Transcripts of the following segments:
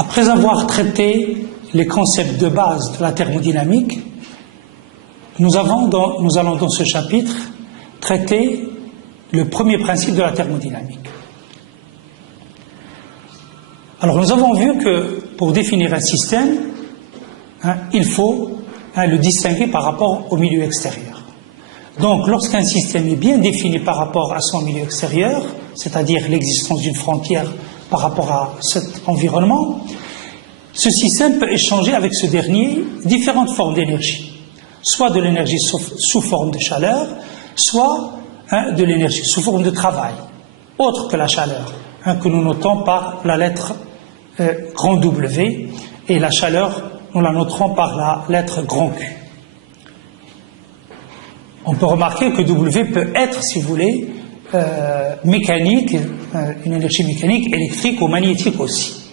Après avoir traité les concepts de base de la thermodynamique, nous allons dans ce chapitre traiter le premier principe de la thermodynamique. Alors nous avons vu que pour définir un système, il faut le distinguer par rapport au milieu extérieur. Donc lorsqu'un système est bien défini par rapport à son milieu extérieur, c'est-à-dire l'existence d'une frontière par rapport à cet environnement, ce système peut échanger avec ce dernier différentes formes d'énergie, soit de l'énergie sous forme de chaleur, soit de l'énergie sous forme de travail, autre que la chaleur, que nous notons par la lettre grand W, et la chaleur, nous la noterons par la lettre grand Q. On peut remarquer que W peut être, si vous voulez, mécanique, une énergie mécanique, électrique ou magnétique aussi.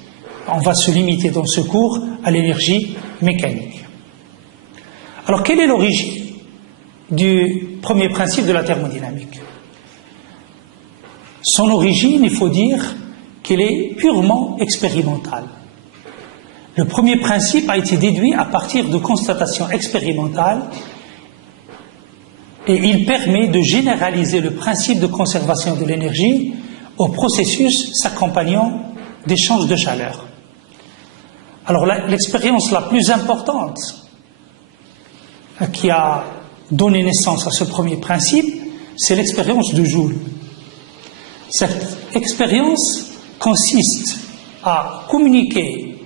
On va se limiter dans ce cours à l'énergie mécanique. Alors, quelle est l'origine du premier principe de la thermodynamique? Son origine, il faut dire qu'elle est purement expérimentale. Le premier principe a été déduit à partir de constatations expérimentales et il permet de généraliser le principe de conservation de l'énergie au processus s'accompagnant d'échanges de chaleur. Alors l'expérience la plus importante qui a donné naissance à ce premier principe, c'est l'expérience de Joule. Cette expérience consiste à communiquer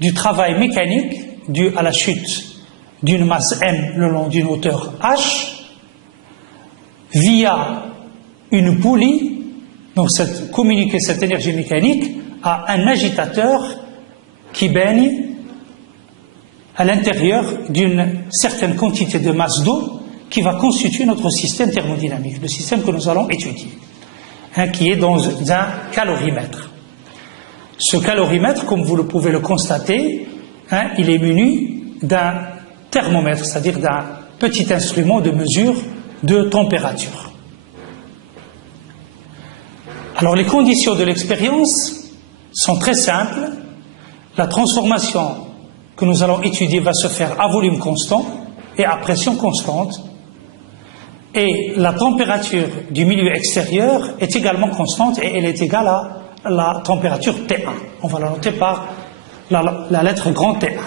du travail mécanique dû à la chute d'une masse m le long d'une hauteur h via une poulie, donc communiquer cette énergie mécanique à un agitateur qui baigne à l'intérieur d'une certaine quantité de masse d'eau qui va constituer notre système thermodynamique, le système que nous allons étudier, qui est dans un calorimètre. Ce calorimètre, comme vous pouvez le constater, il est muni d'un thermomètre, c'est-à-dire d'un petit instrument de mesure de température. Alors les conditions de l'expérience sont très simples. La transformation que nous allons étudier va se faire à volume constant et à pression constante. Et la température du milieu extérieur est également constante et elle est égale à la température T1. On va la noter par la lettre grand T1.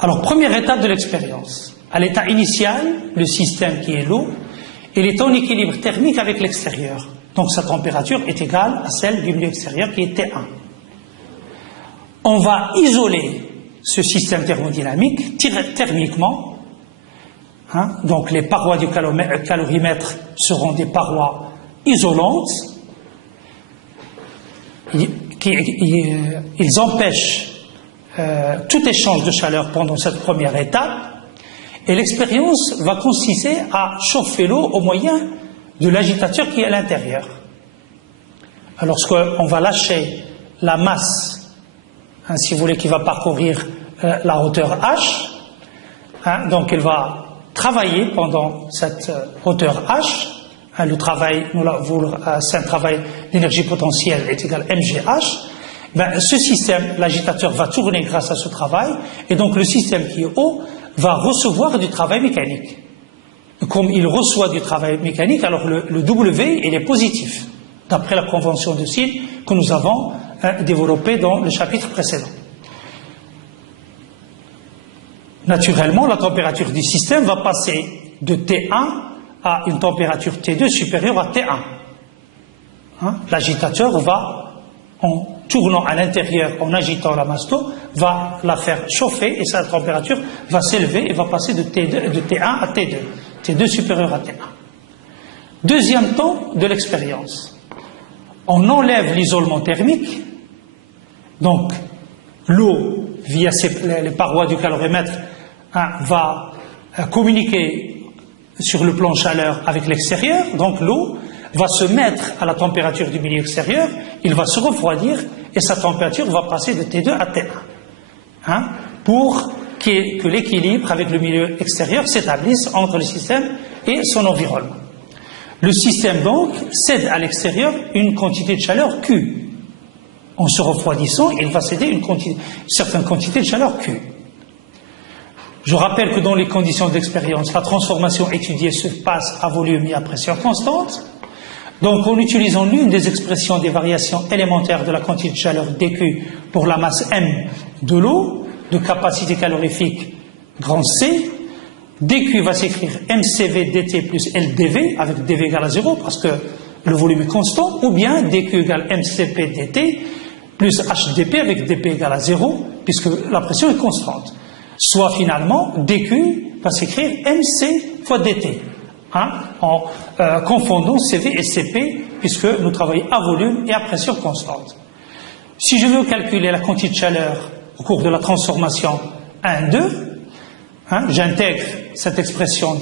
Alors, première étape de l'expérience. À l'état initial, le système qui est l'eau, il est en équilibre thermique avec l'extérieur. Donc sa température est égale à celle du milieu extérieur qui est T1. On va isoler ce système thermodynamique thermiquement. Donc les parois du calorimètre seront des parois isolantes. Ils empêchent tout échange de chaleur pendant cette première étape. Et l'expérience va consister à chauffer l'eau au moyen de l'agitateur qui est à l'intérieur. Alors, lorsqu'on va lâcher la masse, si vous voulez, qui va parcourir la hauteur h, donc elle va travailler pendant cette hauteur h. Le travail, c'est un travail d'énergie potentielle est égal à mgh. Ce système, l'agitateur va tourner grâce à ce travail, et donc le système qui est haut va recevoir du travail mécanique. Comme il reçoit du travail mécanique, alors le W, il est positif, d'après la convention de signe que nous avons développée dans le chapitre précédent. Naturellement, la température du système va passer de T1 à une température T2 supérieure à T1. L'agitateur va, en tournant à l'intérieur, en agitant la masse d'eau, va la faire chauffer et sa température va s'élever et va passer de T1 à T2. T2 supérieur à T1. Deuxième temps de l'expérience. On enlève l'isolement thermique, donc l'eau, via les parois du calorimètre, va communiquer sur le plan chaleur avec l'extérieur, donc l'eau va se mettre à la température du milieu extérieur, il va se refroidir et sa température va passer de T2 à T1. Pour que l'équilibre avec le milieu extérieur s'établisse entre le système et son environnement. Le système donc cède à l'extérieur une quantité de chaleur Q. En se refroidissant, il va céder une certaine quantité de chaleur Q. Je rappelle que dans les conditions d'expérience, la transformation étudiée se passe à volume et à pression constante. Donc, en utilisant l'une des expressions des variations élémentaires de la quantité de chaleur dQ pour la masse M de l'eau, de capacité calorifique grand C, dQ va s'écrire mCV dt plus LdV, avec dV égale à 0, parce que le volume est constant, ou bien dQ égale mCp dt plus HdP avec dP égale à 0, puisque la pression est constante. Soit finalement, dQ va s'écrire mC fois dt, en confondant CV et CP, puisque nous travaillons à volume et à pression constante. Si je veux calculer la quantité de chaleur au cours de la transformation 1, 2, j'intègre cette expression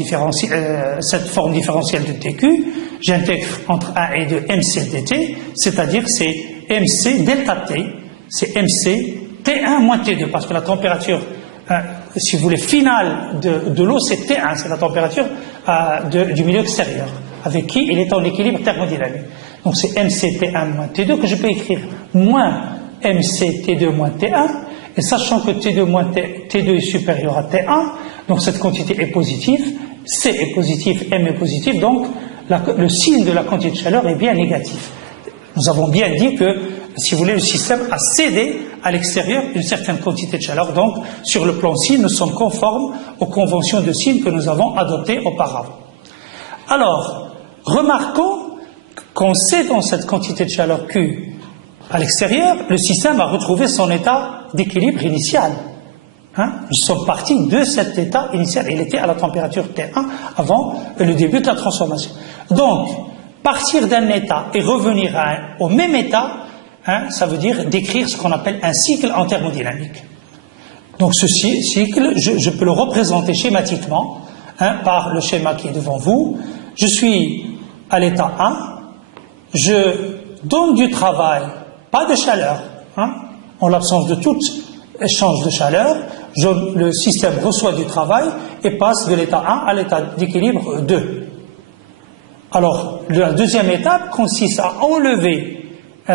cette forme différentielle de dQ, j'intègre entre 1 et 2 mc dt, c'est-à-dire c'est mc delta t, c'est mc T1 moins T2, parce que la température, si vous voulez, finale de l'eau, c'est T1, c'est la température du milieu extérieur, avec qui il est en équilibre thermodynamique. Donc c'est mc T1 moins T2 que je peux écrire moins mc T2 moins T1, et sachant que T2 moins T2 est supérieur à T1, donc cette quantité est positive, C est positif, M est positif, donc le signe de la quantité de chaleur est bien négatif. Nous avons bien dit que, si vous voulez, le système a cédé à l'extérieur une certaine quantité de chaleur, donc sur le plan signe, nous sommes conformes aux conventions de signe que nous avons adoptées auparavant. Alors, remarquons qu'on cède cette quantité de chaleur Q à l'extérieur, le système va retrouver son état d'équilibre initial. Nous sommes partis de cet état initial. Il était à la température T1 avant le début de la transformation. Donc, partir d'un état et revenir au même état, ça veut dire décrire ce qu'on appelle un cycle en thermodynamique. Donc, ce cycle, je peux le représenter schématiquement par le schéma qui est devant vous. Je suis à l'état 1, je donne du travail, pas de chaleur, en l'absence de tout échange de chaleur, le système reçoit du travail et passe de l'état 1 à l'état d'équilibre 2. Alors, la deuxième étape consiste à enlever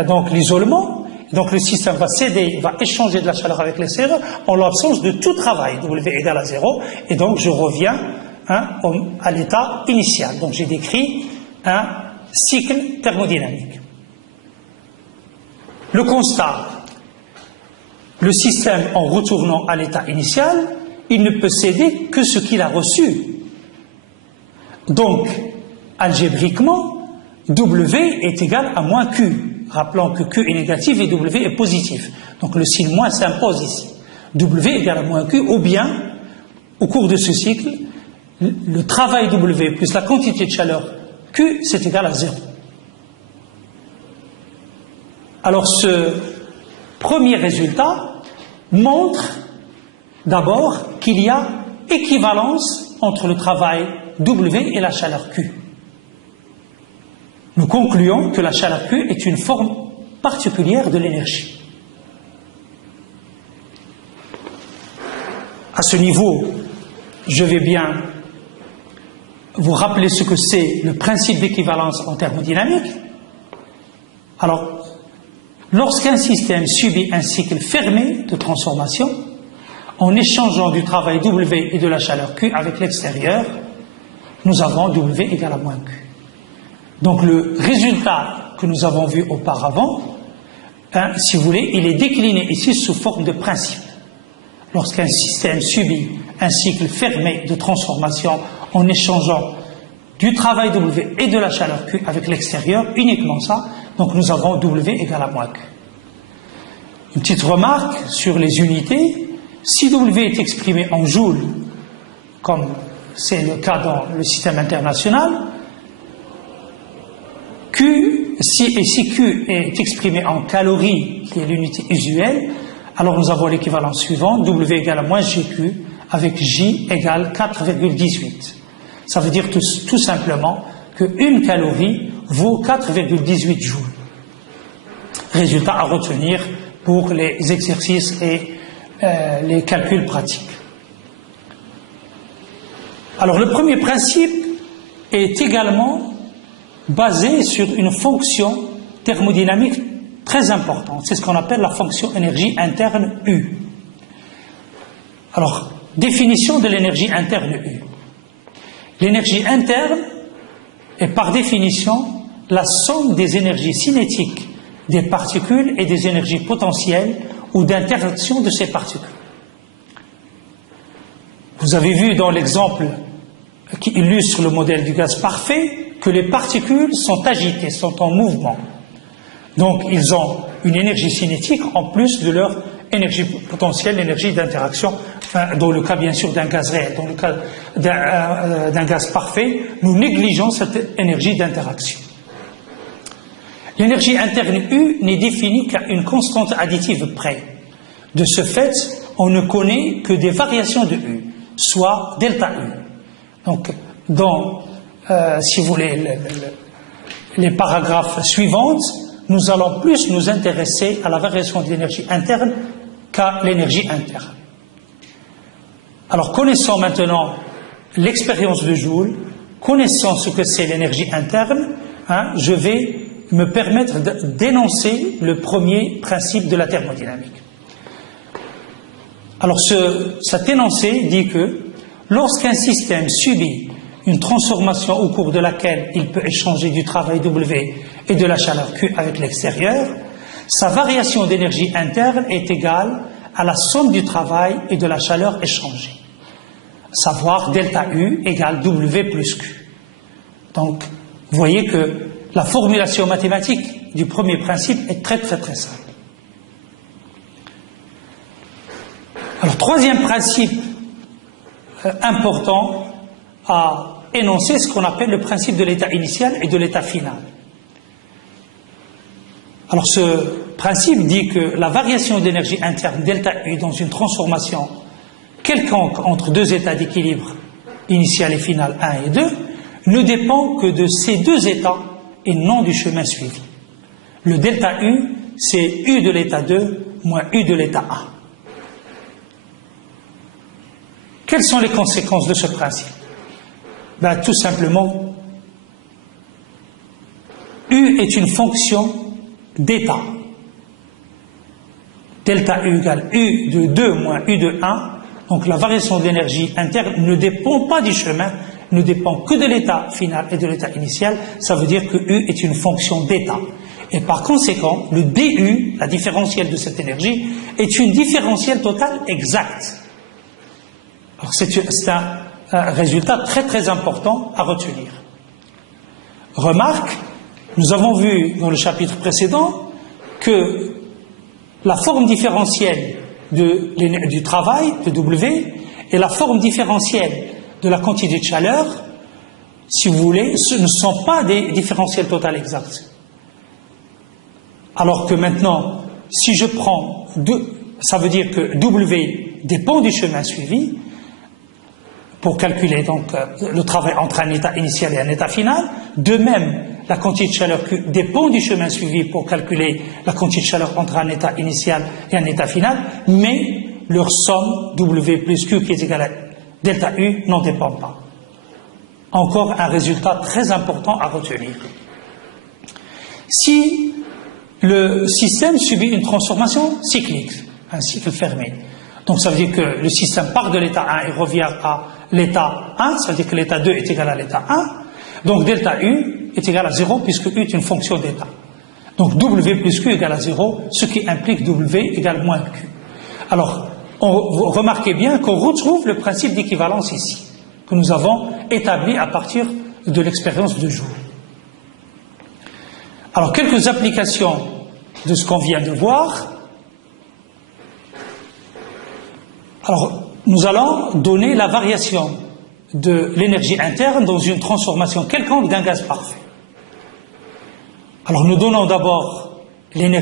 donc l'isolement, donc le système va céder, va échanger de la chaleur avec l'extérieur en l'absence de tout travail, W égale à 0, et donc je reviens à l'état initial. Donc j'ai décrit un cycle thermodynamique. Le constat, le système, en retournant à l'état initial, il ne peut céder que ce qu'il a reçu. Donc, algébriquement, W est égal à moins Q. Rappelons que Q est négatif et W est positif. Donc le signe moins s'impose ici. W égale à moins Q, ou bien, au cours de ce cycle, le travail W plus la quantité de chaleur Q, c'est égal à 0. Alors ce premier résultat montre d'abord qu'il y a équivalence entre le travail W et la chaleur Q. Nous concluons que la chaleur Q est une forme particulière de l'énergie. À ce niveau, je vais bien vous rappeler ce que c'est le principe d'équivalence en thermodynamique. Alors, lorsqu'un système subit un cycle fermé de transformation, en échangeant du travail W et de la chaleur Q avec l'extérieur, nous avons W égale à moins Q. Donc le résultat que nous avons vu auparavant, si vous voulez, il est décliné ici sous forme de principe. Lorsqu'un système subit un cycle fermé de transformation en échangeant du travail W et de la chaleur Q avec l'extérieur, uniquement ça, donc nous avons W égale à moins Q. Une petite remarque sur les unités, si W est exprimé en joules, comme c'est le cas dans le système international, si Q est exprimé en calories, qui est l'unité usuelle, alors nous avons l'équivalence suivante, W égale à moins GQ, avec J égale 4,18. Ça veut dire tout simplement qu'une calorie vaut 4,18 joules. Résultat à retenir pour les exercices et les calculs pratiques. Alors le premier principe est également basé sur une fonction thermodynamique très importante, c'est ce qu'on appelle la fonction énergie interne U. Alors, définition de l'énergie interne U. L'énergie interne est par définition la somme des énergies cinétiques des particules et des énergies potentielles ou d'interaction de ces particules. Vous avez vu dans l'exemple qui illustre le modèle du gaz parfait que les particules sont agitées, sont en mouvement. Donc ils ont une énergie cinétique en plus de leur énergie potentielle, l'énergie d'interaction, dans le cas bien sûr d'un gaz réel. Dans le cas d'un gaz parfait, nous négligeons cette énergie d'interaction. L'énergie interne U n'est définie qu'à une constante additive près. De ce fait, on ne connaît que des variations de U, soit delta U. Donc, dans, si vous voulez, les paragraphes suivants, nous allons plus nous intéresser à la variation de l'énergie interne qu'à l'énergie interne. Alors, connaissant maintenant l'expérience de Joule, connaissant ce que c'est l'énergie interne, je vais me permettre d'énoncer le premier principe de la thermodynamique. Alors, cet énoncé dit que lorsqu'un système subit une transformation au cours de laquelle il peut échanger du travail W et de la chaleur Q avec l'extérieur, sa variation d'énergie interne est égale à la somme du travail et de la chaleur échangée, savoir delta U égale W plus Q. Donc, vous voyez que la formulation mathématique du premier principe est très simple. Alors, troisième principe important à énoncer, ce qu'on appelle le principe de l'état initial et de l'état final. Alors, ce principe dit que la variation d'énergie interne delta U dans une transformation quelconque entre deux états d'équilibre initial et final 1 et 2 ne dépend que de ces deux états et non du chemin suivi. Le delta U, c'est U de l'état 2 moins U de l'état 1. Quelles sont les conséquences de ce principe? Tout simplement, U est une fonction d'état. Delta U égale U de 2 moins U de 1. Donc la variation de l'énergie interne ne dépend pas du chemin, ne dépend que de l'état final et de l'état initial. Ça veut dire que U est une fonction d'état. Et par conséquent, le DU, la différentielle de cette énergie, est une différentielle totale exacte. Alors c'est un résultat très important à retenir. Remarque, nous avons vu dans le chapitre précédent que la forme différentielle du travail, de W, et la forme différentielle de la quantité de chaleur, si vous voulez, ce ne sont pas des différentiels totales exactes. Alors que maintenant, si je prends ça veut dire que W dépend du chemin suivi, pour calculer donc le travail entre un état initial et un état final. De même, la quantité de chaleur Q dépend du chemin suivi pour calculer la quantité de chaleur entre un état initial et un état final, mais leur somme W plus Q qui est égale à delta U n'en dépend pas. Encore un résultat très important à retenir. Si le système subit une transformation cyclique, un cycle fermé, donc ça veut dire que le système part de l'état 1 et revient à l'état 1, ça veut dire que l'état 2 est égal à l'état 1, donc delta U est égal à 0 puisque U est une fonction d'état. Donc W plus Q égale à 0, ce qui implique W égale moins Q. Alors, vous remarquez bien qu'on retrouve le principe d'équivalence ici, que nous avons établi à partir de l'expérience de Joule. Alors, quelques applications de ce qu'on vient de voir. Alors, nous allons donner la variation de l'énergie interne dans une transformation quelconque d'un gaz parfait. Alors, nous donnons d'abord l'énergie